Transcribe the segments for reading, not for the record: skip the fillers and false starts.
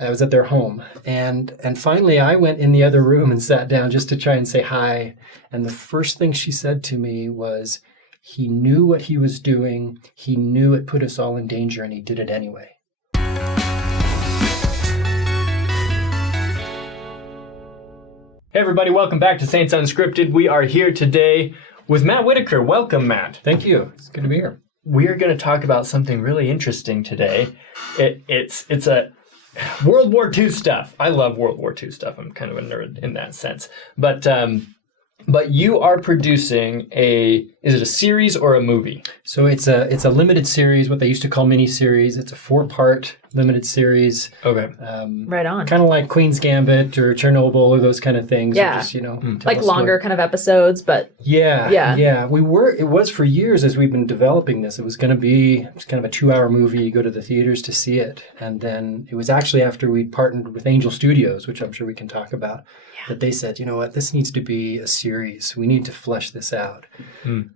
I was at their home, and finally I went in the other room and sat down just to try and say hi. And the first thing she said to me was, he knew what he was doing, he knew it put us all in danger, and he did it anyway. Hey everybody, welcome back to Saints Unscripted. We are here today with Matt Whitaker. Welcome, Matt. Thank you. It's good to be here. We are going to talk about something really interesting today. It's a World War II stuff. I love World War II stuff. I'm kind of a nerd in that sense. But you are producing is it a series or a movie? So it's a limited series, what they used to call mini-series. It's a 4-part limited series. Okay. Right on. Kind of like Queen's Gambit or Chernobyl or those kind of things. Yeah. Just, Like longer kind of episodes, but... Yeah. It was for years as we've been developing this. It was kind of a 2-hour movie. You go to the theaters to see it. And then it was actually after we partnered with Angel Studios, which I'm sure we can talk about, that they said, you know what, this needs to be a series. We need to flesh this out.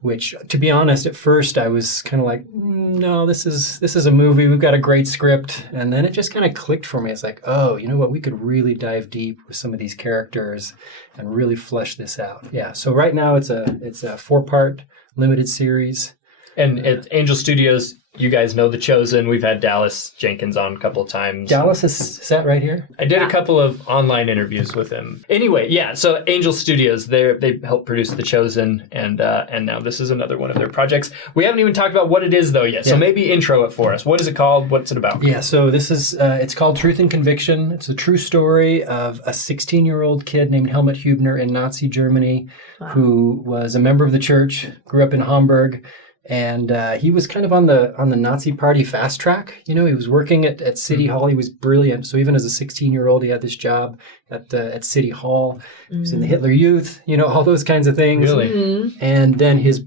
Which, to be honest, at first I was kind of like, no, this is a movie. We've got a great script. And then it just kind of clicked for me. It's like, oh, you know what? We could really dive deep with some of these characters and really flesh this out. Yeah. So right now it's a 4-part limited series. And at Angel Studios, you guys know The Chosen. We've had Dallas Jenkins on a couple of times. Dallas is sat right here. I did a couple of online interviews with him. Anyway, yeah. So Angel Studios, they helped produce The Chosen, and now this is another one of their projects. We haven't even talked about what it is though yet. So maybe intro it for us. What is it called? What's it about? Yeah. So this is it's called Truth and Conviction. It's a true story of a 16-year-old kid named Helmut Hubner in Nazi Germany, who was a member of the church, grew up in Hamburg. And he was kind of on the Nazi Party fast track. He was working at City Hall. He was brilliant. So even as a 16-year-old, he had this job at City Hall. He was in the Hitler Youth, all those kinds of things. Really? Mm-hmm. And then his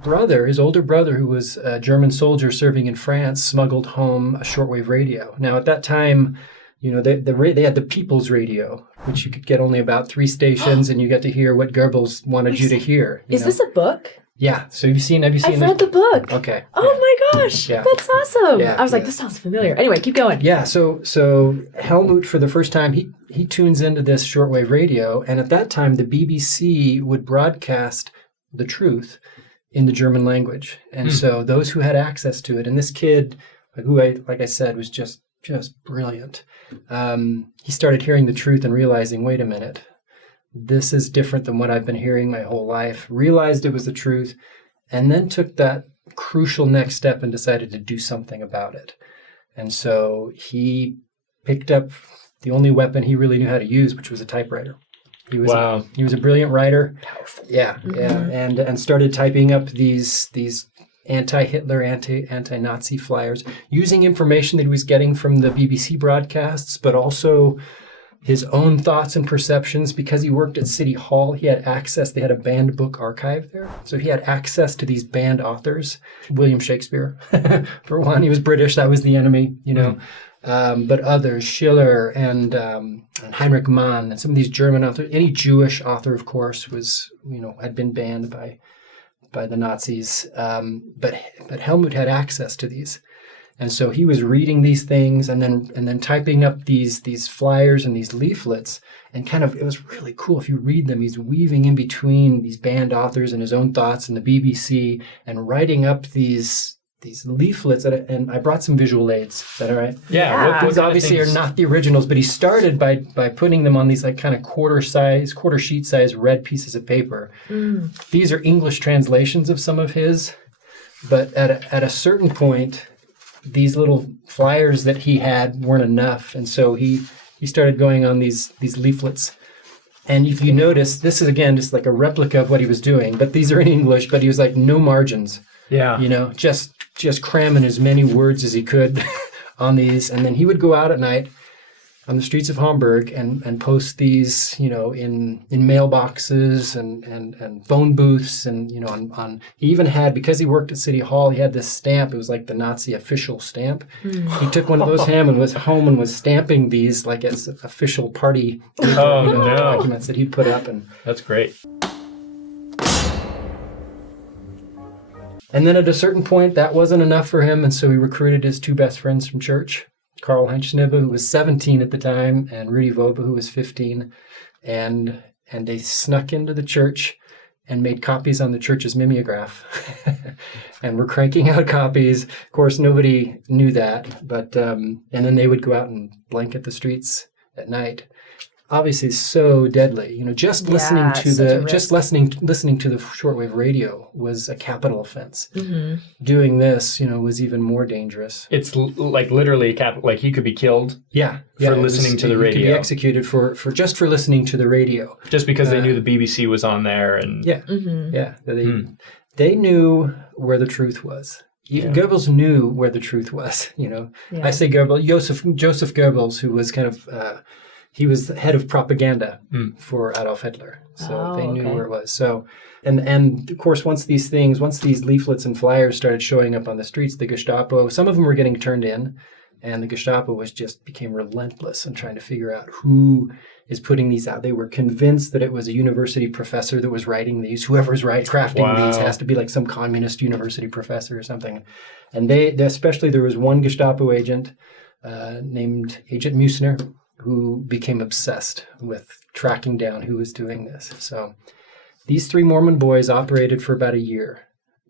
older brother, who was a German soldier serving in France, smuggled home a shortwave radio. Now, at that time, they had the People's Radio, which you could get only about 3 stations, and you got to hear what Goebbels wanted you to hear. Is this a book? Yeah. So have you seen I've read the book. Okay. Oh my gosh. Yeah. That's awesome. Yeah, I was like, this sounds familiar. Anyway, keep going. Yeah. So Helmut, for the first time, he tunes into this shortwave radio. And at that time, the BBC would broadcast the truth in the German language. And so those who had access to it, and this kid, like I said, was just brilliant. He started hearing the truth and realizing, wait a minute, this is different than what I've been hearing my whole life, realized it was the truth, and then took that crucial next step and decided to do something about it. And so he picked up the only weapon he really knew how to use, which was a typewriter. He was a brilliant writer. Powerful. Yeah, and started typing up these anti-Hitler, anti-Nazi flyers, using information that he was getting from the BBC broadcasts, but also his own thoughts and perceptions. Because he worked at City Hall, he had access. They had a banned book archive there. So he had access to these banned authors. William Shakespeare, for one. He was British. That was the enemy, But others, Schiller and Heinrich Mann, and some of these German authors. Any Jewish author, of course, was, had been banned by the Nazis. But Helmut had access to these. And so he was reading these things and then typing up these flyers and these leaflets, and it was really cool. If you read them, he's weaving in between these banned authors and his own thoughts and the BBC, and writing up these leaflets. And I brought some visual aids. Is that all right? Yeah. These obviously are not the originals, but he started by putting them on these kind of quarter sheet size red pieces of paper. These are English translations of some of his, but at a certain point, these little flyers that he had weren't enough, and so he started going on these leaflets. And if you notice, this is again just like a replica of what he was doing, but these are in English, but he was like, no margins. Yeah. Just cramming as many words as he could on these. And then he would go out at night on the streets of Hamburg and post these, in mailboxes and phone booths, and he even had, because he worked at City Hall, he had this stamp. It was like the Nazi official stamp. He took one of those home and was stamping these like as official party documents that he'd put up. And that's great. And then at a certain point, that wasn't enough for him, and so he recruited his 2 best friends from church Karl-Heinz Schnippe, who was 17 at the time, and Rudy Voba, who was 15. And they snuck into the church and made copies on the church's mimeograph. And were cranking out copies. Of course, nobody knew that. But and then they would go out and blanket the streets at night. Obviously, so deadly. Just listening to the listening to the shortwave radio was a capital offense. Mm-hmm. Doing this, was even more dangerous. It's like literally like he could be killed. For listening to the radio. He could be executed for listening to the radio. Just because they knew the BBC was on there, and they knew where the truth was. Even Goebbels knew where the truth was. I say Goebbels, Joseph Goebbels, who was kind of. He was the head of propaganda for Adolf Hitler, so they knew where it was. So, and of course, once these leaflets and flyers started showing up on the streets, the Gestapo, some of them were getting turned in, and the Gestapo became relentless in trying to figure out who is putting these out. They were convinced that it was a university professor that was writing these. Whoever's crafting these has to be like some communist university professor or something. And especially there was one Gestapo agent named Agent Mussner, who became obsessed with tracking down who was doing this. So these 3 Mormon boys operated for about a year,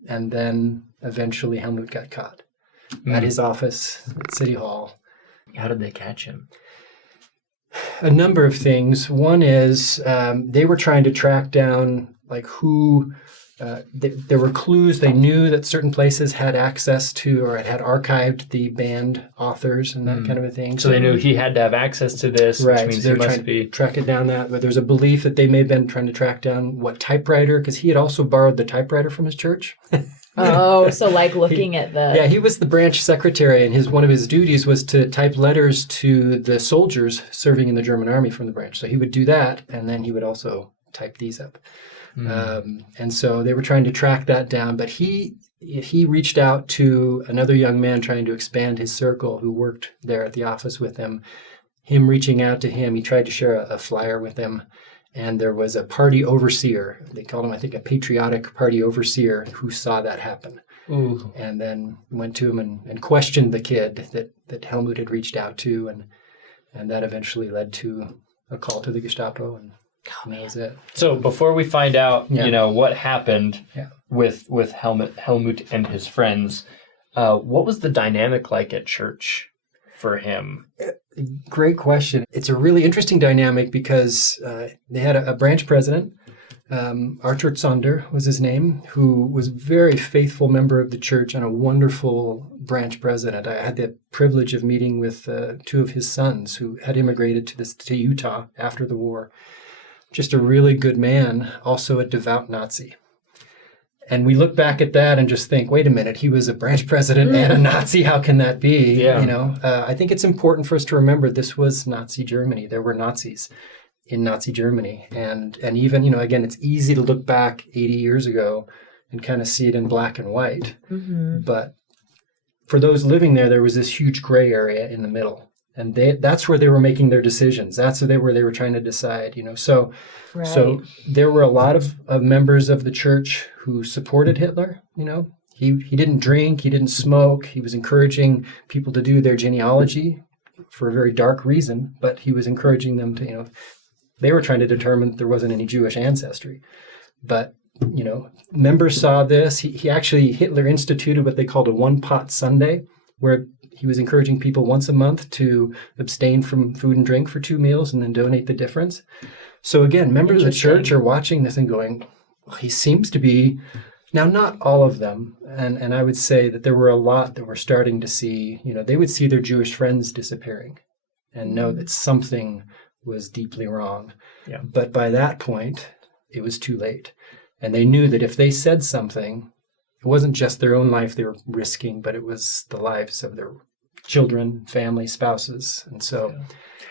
and then eventually Helmut got caught at his office at City Hall. How did they catch him? A number of things. One is they were trying to track down who... there were clues. They knew that certain places had access to or had archived the banned authors and that kind of a thing. So they knew he had to have access to this, which means so he must be... track it down that. But there's a belief that they may have been trying to track down what typewriter, because he had also borrowed the typewriter from his church. So looking at the... Yeah, he was the branch secretary, and one of his duties was to type letters to the soldiers serving in the German army from the branch. So he would do that, and then he would also type these up. And so they were trying to track that down, but he reached out to another young man trying to expand his circle who worked there at the office with him. Him reaching out to him, he tried to share a flyer with him, and there was a party overseer. They called him, I think, a patriotic party overseer who saw that happen. Ooh. And then went to him and questioned the kid that Helmut had reached out to, and that eventually led to a call to the Gestapo, and that was it. So before we find out, what happened with Helmut and his friends, what was the dynamic like at church for him? Great question. It's a really interesting dynamic because they had a branch president, Arthur Zonder was his name, who was a very faithful member of the church and a wonderful branch president. I had the privilege of meeting with 2 of his sons who had immigrated to Utah after the war. Just a really good man, also a devout Nazi. And we look back at that and just think, wait a minute, he was a branch president and a Nazi. How can that be? Yeah. I think it's important for us to remember this was Nazi Germany. There were Nazis in Nazi Germany. And even, again, it's easy to look back 80 years ago and kind of see it in black and white. Mm-hmm. But for those living there was this huge gray area in the middle. And that's where they were making their decisions. That's where they were trying to decide, So there were a lot of members of the church who supported Hitler, He didn't drink, he didn't smoke. He was encouraging people to do their genealogy for a very dark reason, but he was encouraging them to, they were trying to determine that there wasn't any Jewish ancestry. But, members saw this. Hitler instituted what they called a one-pot Sunday, where he was encouraging people once a month to abstain from food and drink for 2 meals and then donate the difference. So again, members of the church are watching this and going, well, he seems to be, now not all of them, and I would say that there were a lot that were starting to see, they would see their Jewish friends disappearing and know that something was deeply wrong. Yeah. But by that point, it was too late. And they knew that if they said something, it wasn't just their own life they were risking, but it was the lives of their children, family, spouses. And so...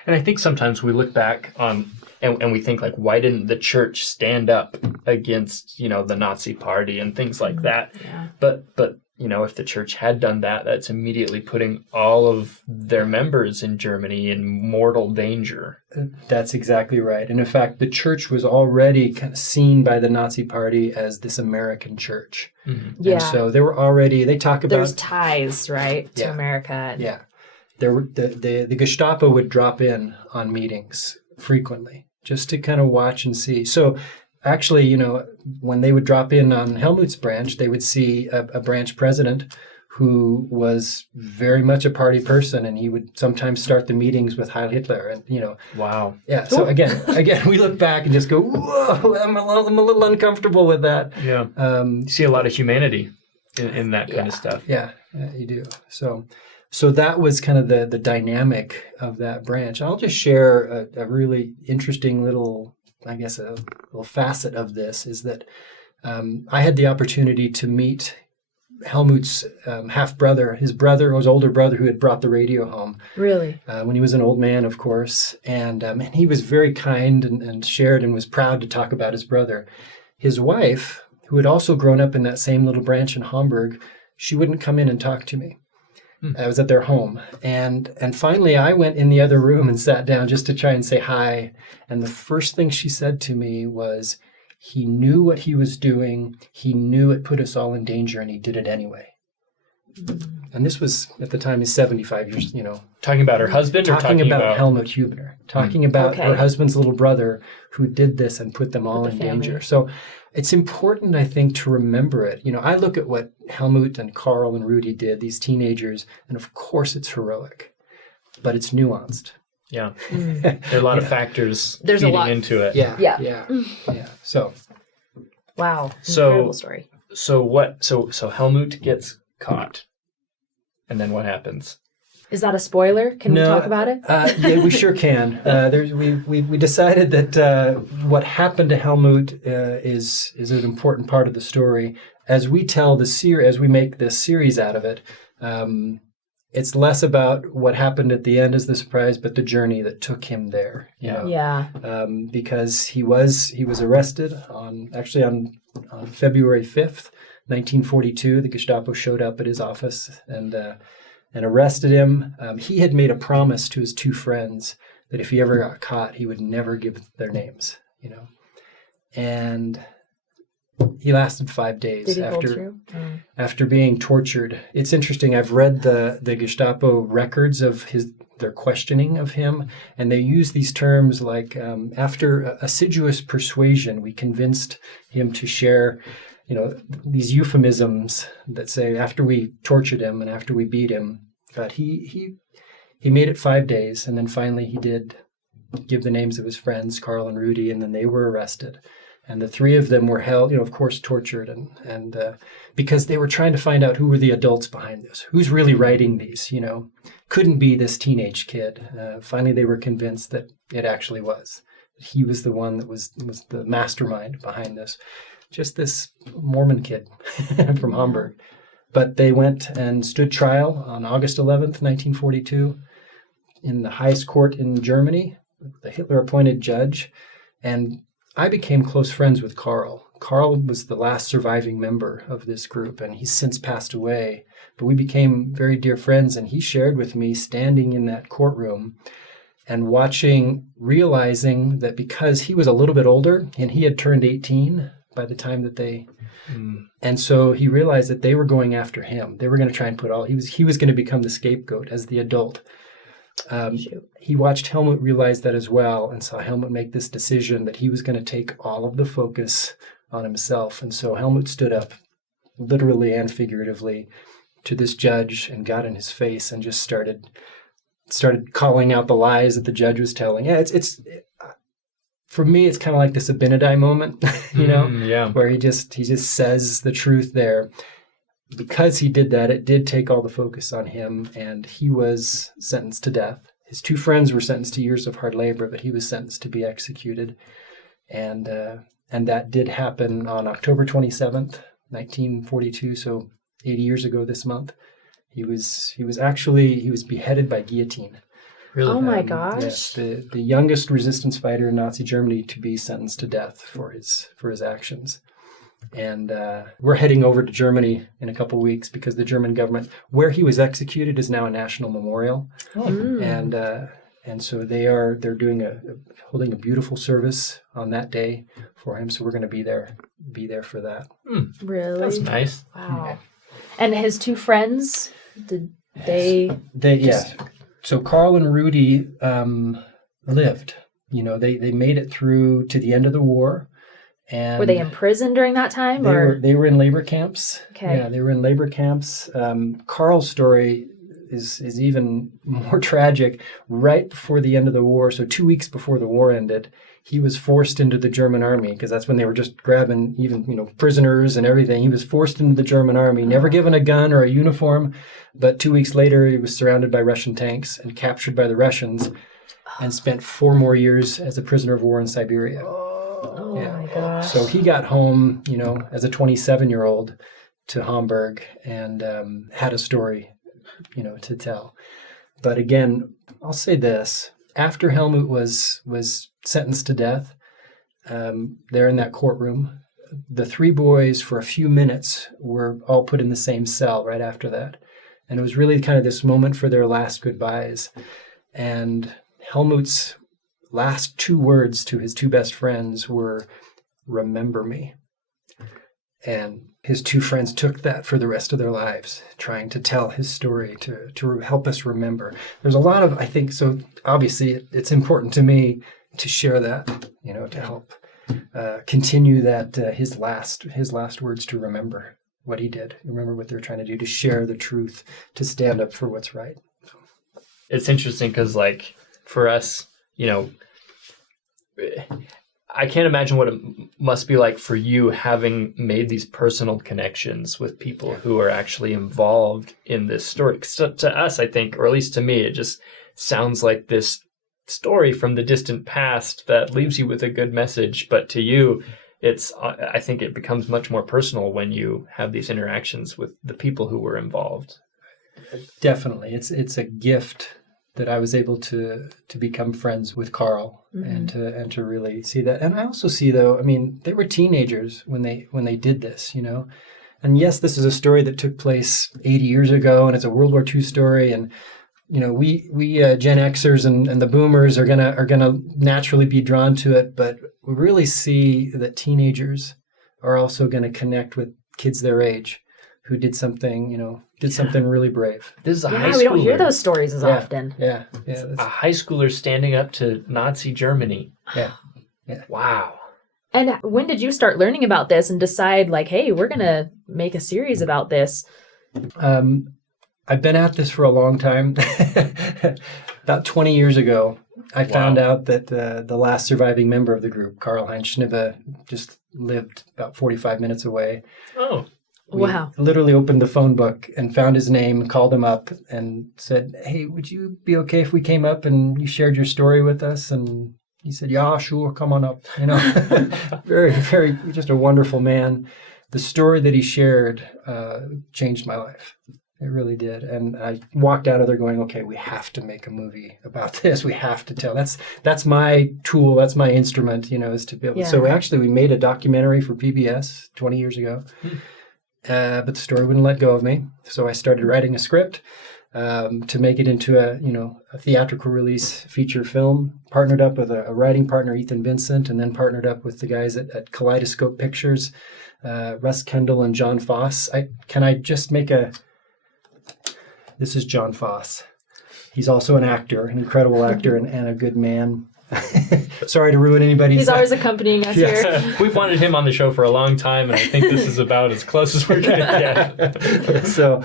And I think sometimes we look back on, and we think, why didn't the church stand up against, the Nazi party and things like that? Yeah. But if the church had done that, that's immediately putting all of their members in Germany in mortal danger. That's exactly right. And in fact, the church was already kind of seen by the Nazi party as this American church. Mm-hmm. Yeah. And so they were already, they talk about... There's ties, right, to America. Yeah. the Gestapo would drop in on meetings frequently just to kind of watch and see. So actually, you know, when they would drop in on Helmut's branch, they would see a branch president who was very much a party person, and he would sometimes start the meetings with Heil Hitler, and you know. Wow. Yeah. So again, we look back and just go, whoa, I'm a little uncomfortable with that. Yeah. You see a lot of humanity in that kind of stuff. Yeah, you do. So that was kind of the dynamic of that branch. I'll just share a really interesting little, I guess, a little facet of this is that I had the opportunity to meet Helmut's half-brother, his older brother who had brought the radio home. Really? When he was an old man, of course. And he was very kind and shared and was proud to talk about his brother. His wife, who had also grown up in that same little branch in Hamburg, she wouldn't come in and talk to me. I was at their home. And finally, I went in the other room and sat down just to try and say hi. And the first thing she said to me was, he knew what he was doing. He knew it put us all in danger, and he did it anyway. And this was, at the time, he's 75 years, you know. Talking about her husband or talking about Helmut Hübner. Talking about her husband's little brother who did this and put them all in danger. So it's important, I think, to remember it. You know, I look at what Helmut and Karl and Rudy did, these teenagers, and of course it's heroic, but it's nuanced. Yeah. There are a lot of factors There's feeding a lot into it. Yeah. So. Wow. Incredible story. So Helmut gets caught. And then what happens? Is that a spoiler? Can we talk about it? Yeah, we sure can. We decided that what happened to Helmut is an important part of the story. As we tell as we make this series out of it, it's less about what happened at the end as the surprise, but the journey that took him there. You know? Yeah. Because he was arrested on February 5th, 1942. The Gestapo showed up at his office and arrested him. He had made a promise to his two friends that if he ever got caught, he would never give their names. You know, and he lasted 5 days Did he hold true? After being tortured. It's interesting. I've read the Gestapo records of their questioning of him, and they use these terms like after assiduous persuasion, we convinced him to share, you know, these euphemisms that say after we tortured him and after we beat him. But he made it 5 days, and then finally he did give the names of his friends, Karl and Rudy, and then they were arrested. And the three of them were held, you know, of course, tortured, and because they were trying to find out who were the adults behind this, who's really writing these, you know. Couldn't be this teenage kid. Finally, they were convinced that it actually was. He was the one that was the mastermind behind this. Just this Mormon kid from Hamburg. But they went and stood trial on August 11th, 1942, in the highest court in Germany, the Hitler-appointed judge, and I became close friends with Karl. Karl was the last surviving member of this group, and he's since passed away. But we became very dear friends, and he shared with me standing in that courtroom and realizing that because he was a little bit older, and he had turned 18 by the time that they... And so he realized that they were going after him. They were going to try and he was going to become the scapegoat as the adult. He watched Helmut realize that as well and saw Helmut make this decision that he was going to take all of the focus on himself. And so Helmut stood up, literally and figuratively, to this judge and got in his face and just started calling out the lies that the judge was telling. Yeah, it's for me, it's kind of like this Abinadi moment, you know, where he just says the truth there. Because he did that, it did take all the focus on him, and he was sentenced to death. His two friends were sentenced to years of hard labor, but he was sentenced to be executed. And that did happen on October 27th, 1942, so 80 years ago this month. He was beheaded by guillotine. Really? Oh my gosh. Yes, the youngest resistance fighter in Nazi Germany to be sentenced to death for his actions. And we're heading over to Germany in a couple of weeks because the German government, where he was executed, is now a national memorial. And so they're holding a beautiful service on that day for him. So we're going to be there for that. Really? That's nice. Wow. And his two friends, did they? So Carl and Rudy lived. You know, they made it through to the end of the war. And were they in prison during that time? They were in labor camps. Okay. Yeah, they were in labor camps. Carl's story is even more tragic. Right before the end of the war, so 2 weeks before the war ended, he was forced into the German army, because that's when they were just grabbing even, prisoners and everything. He was forced into the German army, never given a gun or a uniform. But 2 weeks later, he was surrounded by Russian tanks and captured by the Russians and spent 4 more years as a prisoner of war in Siberia. Oh my gosh. So he got home, as a 27-year-old to Hamburg and had a story, to tell. But again, I'll say this. After Helmut was sentenced to death, there in that courtroom, the 3 boys for a few minutes were all put in the same cell right after that. And it was really kind of this moment for their last goodbyes. And Helmut's last 2 words to his 2 best friends were, "Remember me." And his 2 friends took that for the rest of their lives, trying to tell his story, to help us remember. There's a lot of, I think, so obviously it's important to me to share that, to help continue that, his last words, to remember what he did, remember what they're trying to do, to share the truth, to stand up for what's right. It's interesting because, like, for us, I can't imagine what it must be like for you, having made these personal connections with people who are actually involved in this story. 'Cause to us, I think, or at least to me, it just sounds like this story from the distant past that leaves you with a good message. But to you, I think it becomes much more personal when you have these interactions with the people who were involved. Definitely. It's a gift that I was able to become friends with Carl, and to really see that. And I also see, though, they were teenagers when they did this, And yes, this is a story that took place 80 years ago, and it's a World War II story. And we Gen Xers and the Boomers are gonna naturally be drawn to it, but we really see that teenagers are also going to connect with kids their age who did something, something really brave. This is a high schooler. We don't hear those stories as often. Yeah. A high schooler standing up to Nazi Germany. Yeah. Wow. And when did you start learning about this and decide, like, hey, we're going to make a series about this? I've been at this for a long time. About 20 years ago, I found out that the last surviving member of the group, Karl-Heinz Schnippe, just lived about 45 minutes away. Oh. We wow. literally opened the phone book and found his name, called him up and said, "Hey, would you be okay if we came up and you shared your story with us?" And he said, "Yeah, sure, come on up." Very, very, just a wonderful man. The story that he shared changed my life. It really did. And I walked out of there going, okay, we have to make a movie about this. We have to tell. That's my tool. That's my instrument, is to be able. Yeah. So we made a documentary for PBS 20 years ago. But the story wouldn't let go of me. So I started writing a script to make it into a theatrical release feature film. Partnered up with a writing partner, Ethan Vincent, and then partnered up with the guys at Kaleidoscope Pictures, Russ Kendall and John Foss. Can I just make This is John Foss. He's also an actor, an incredible actor, and a good man. Sorry to ruin anybody's... He's always accompanying us here. We've wanted him on the show for a long time, and I think this is about as close as we're going to get. So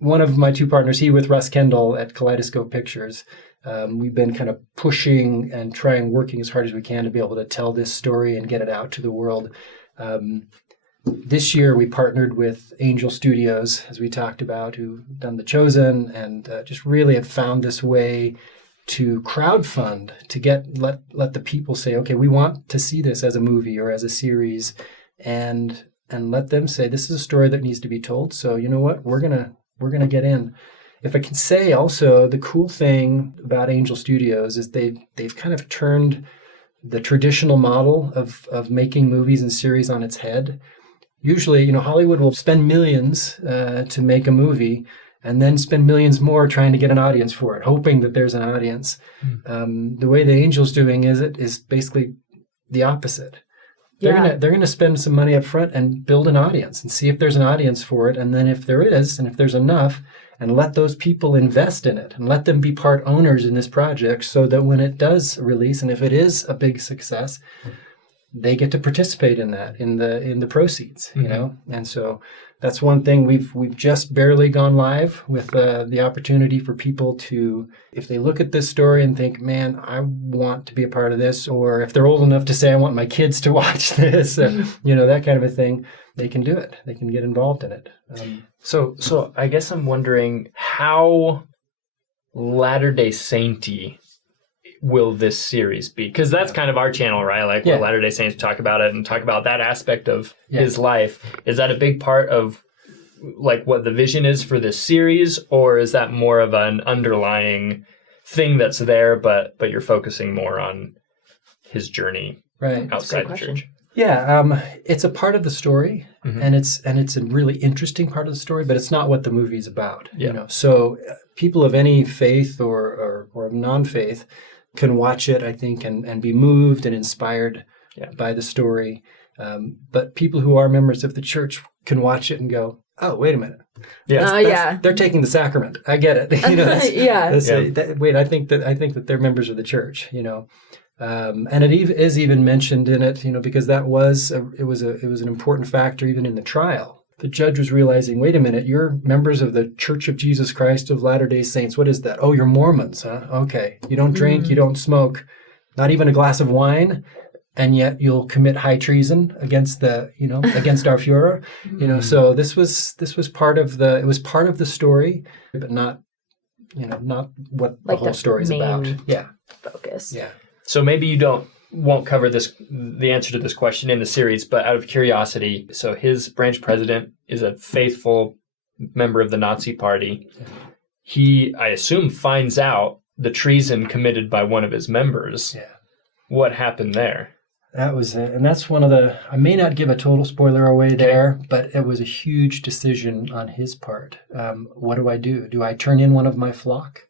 one of my 2 partners, he with Russ Kendall at Kaleidoscope Pictures, we've been kind of pushing and working as hard as we can to be able to tell this story and get it out to the world. This year, we partnered with Angel Studios, as we talked about, who've done The Chosen, and just really have found this way to crowdfund, to let the people say, okay, we want to see this as a movie or as a series, and let them say, this is a story that needs to be told. So you know what, we're gonna get in. If I can say also, the cool thing about Angel Studios is they've kind of turned the traditional model of making movies and series on its head. Usually, Hollywood will spend millions to make a movie and then spend millions more trying to get an audience for it, hoping that there's an audience. The way the Angel's doing is basically the opposite. They're gonna spend some money up front and build an audience and see if there's an audience for it. And then if there is, and if there's enough, and let those people invest in it and let them be part owners in this project so that when it does release, and if it is a big success, they get to participate in that, in the proceeds, you know? And so that's one thing we've just barely gone live with the opportunity for people to, if they look at this story and think, man, I want to be a part of this, or if they're old enough to say, I want my kids to watch this, you know, that kind of a thing, they can do it. They can get involved in it. So I guess I'm wondering how Latter-day Saint-y will this series be? Because that's kind of our channel, right? Like where Latter-day Saints talk about it and talk about that aspect of his life. Is that a big part of like what the vision is for this series, or is that more of an underlying thing that's there, but you're focusing more on his journey outside the church? Yeah, it's a part of the story, and it's a really interesting part of the story, but it's not what the movie's about. You know, so people of any faith or of non-faith can watch it, I think, and be moved and inspired by the story. But people who are members of the church can watch it and go, "Oh, wait a minute! They're taking the sacrament. I get it." You know, wait, I think that they're members of the church. You know. And it is even mentioned in it, you know, because it was an important factor even in the trial. The judge was realizing, wait a minute, you're members of the Church of Jesus Christ of Latter-day Saints. What is that? Oh, you're Mormons, huh? Okay. You don't drink, you don't smoke, not even a glass of wine, and yet you'll commit high treason against against our Führer. You know, so this was part of the story, but not what the whole story is about. Yeah. Focus. Yeah. So maybe you won't cover the answer to this question in the series, but out of curiosity, so his branch president is a faithful member of the Nazi Party. He, I assume, finds out the treason committed by one of his members. Yeah. What happened there? That was it. And that's one of I may not give a total spoiler away there, but it was a huge decision on his part. What do? Do I turn in one of my flock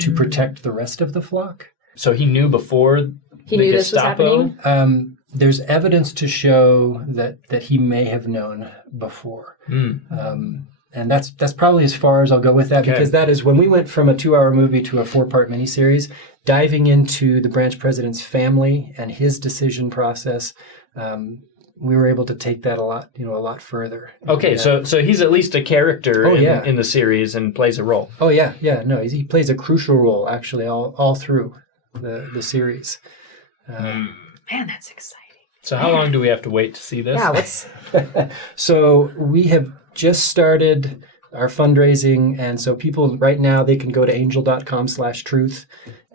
to protect the rest of the flock? So he knew before he knew this was happening? There's evidence to show that he may have known before. And that's probably as far as I'll go with that, because that is when we went from a 2-hour movie to a 4-part miniseries, diving into the branch president's family and his decision process. We were able to take that a lot further. Okay, so he's at least a character in the series and plays a role. Oh yeah. No, he plays a crucial role actually all through the series. Man, that's exciting. So how long do we have to wait to see this? Yeah, So we have just started our fundraising, and so people right now, they can go to angel.com/truth.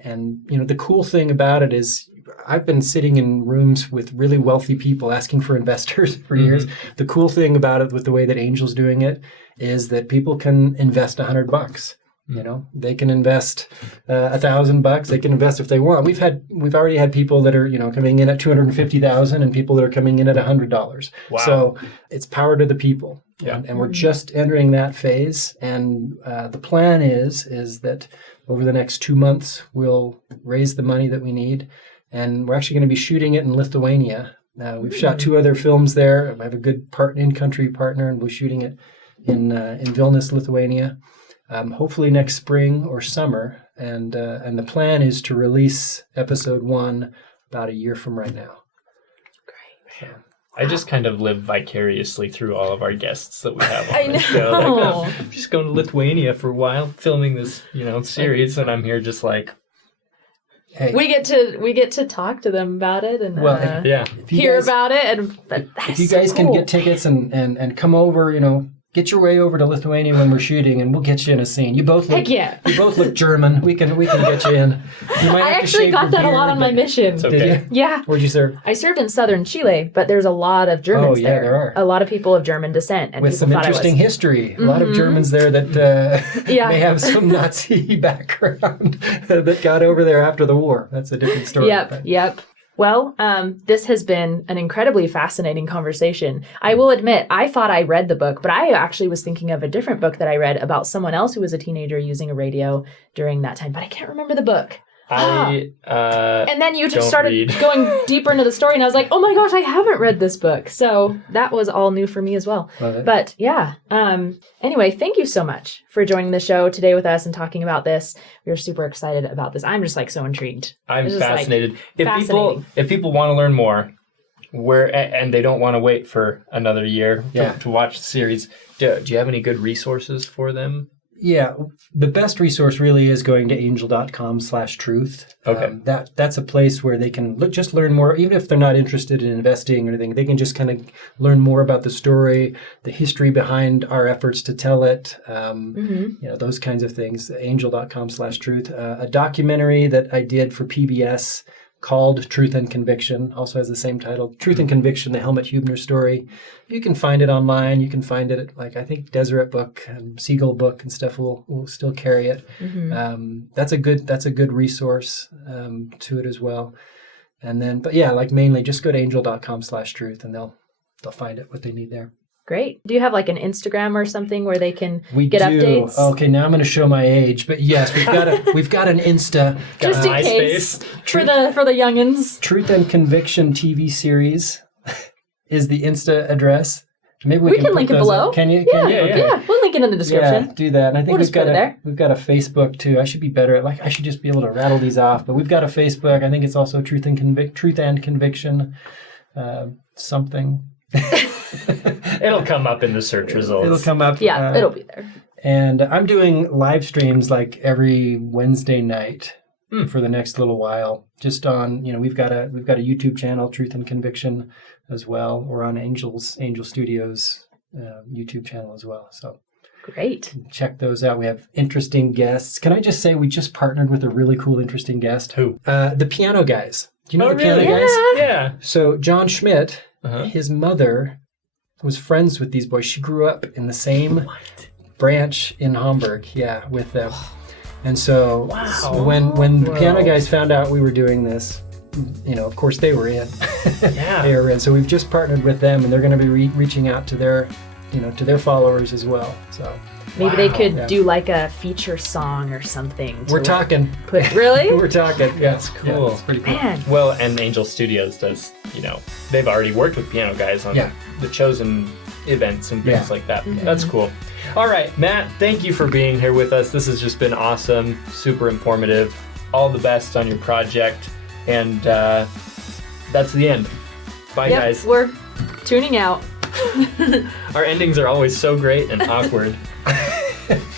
And you know, the cool thing about it is I've been sitting in rooms with really wealthy people asking for investors for years. The cool thing about it, with the way that Angel's doing it, is that people can invest $100. You know, they can invest $1,000. They can invest if they want. We've already had people that are coming in at $250,000, and people that are coming in at $100. Wow. So it's power to the people. Yeah. And we're just entering that phase. And the plan is that over the next 2 months we'll raise the money that we need, and we're actually going to be shooting it in Lithuania. We've shot 2 other films there. I have a good in-country partner, and we're shooting it in Vilnius, Lithuania. Hopefully next spring or summer, and the plan is to release episode 1 about a year from right now. Great. I just kind of live vicariously through all of our guests that we have on I the show. Like, I'm just going to Lithuania for a while, filming this series, and I'm here just like. Hey. We get to talk to them about it and hear about it, and if you guys can get tickets and come over, get your way over to Lithuania when we're shooting, and we'll get you in a scene. You both look, You both look German. We can get you in. You might I actually got that a lot on my mission. Okay. Did you? Yeah. Where'd you serve? I served in southern Chile, but there's a lot of Germans there. There are. A lot of people of German descent, and with people some thought interesting history. A lot of Germans there that may have some Nazi background that got over there after the war. That's a different story. Yep. Well, this has been an incredibly fascinating conversation. I will admit, I thought I read the book, but I actually was thinking of a different book that I read about someone else who was a teenager using a radio during that time, but I can't remember the book. And then you just don't started read. going deeper into the story, and I was like, oh my gosh, I haven't read this book. So that was all new for me as well. Love it. But yeah, anyway, thank you so much for joining the show today with us and talking about this. We're super excited about this. I'm just like so intrigued. I'm It's just, like, fascinated. fascinating. If people want to learn more, and they don't want to wait for another year to watch the series, do you have any good resources for them? Yeah, the best resource really is going to angel.com/truth. Okay. That's a place where they can just learn more, even if they're not interested in investing or anything. They can just kind of learn more about the story, the history behind our efforts to tell it, those kinds of things. Angel.com/truth. A documentary that I did for PBS called Truth and Conviction, also has the same title, Truth and Conviction, the Helmut Hubner story. You can find it online. You can find it at, I think Deseret Book and Siegel Book and stuff will still carry it. That's a good resource to it as well. And then, but yeah, mainly just go to angel.com/truth and they'll find it, what they need there. Great. Do you have like an Instagram or something where they can We get do. updates? Okay, now I'm going to show my age, but yes, we've got an Insta. Just in case for the youngins. Truth and Conviction TV series is the Insta address. Maybe We can put link it those below. up. Can you? Yeah, Okay. yeah. We'll link it in the description. Yeah, do that. And I think We'll just put it there. we've got a Facebook too. I should be better at I should just be able to rattle these off. But we've got a Facebook. I think it's also Truth and Conviction something. It'll come up in the search results. It'll come up. Yeah, it'll be there. And I'm doing live streams every Wednesday night for the next little while. Just on, we've got a YouTube channel, Truth and Conviction, as well. We're on Angel Studios YouTube channel as well. So Great. check those out. We have interesting guests. Can I just say we just partnered with a really cool, interesting guest? Who? The Piano Guys. Do you know the Piano really? Guys? Yeah. So John Schmidt, Uh-huh. his mother was friends with these boys. She grew up in the same branch in Hamburg, with them. And so when the Piano Guys found out we were doing this, of course they were in. Yeah. They were in. So we've just partnered with them, and they're going to be reaching out to their, to their followers as well. So Maybe they could Yeah. do like a feature song or something. we're talking. Really? We're talking. Yeah, That's cool. it's pretty cool. Man. Well, and Angel Studios does, they've already worked with Piano Guys on the Chosen events and things like that. That's cool. All right, Matt, thank you for being here with us. This has just been awesome, super informative. All the best on your project. And that's the end. Bye, guys. We're tuning out. Our endings are always so great and awkward.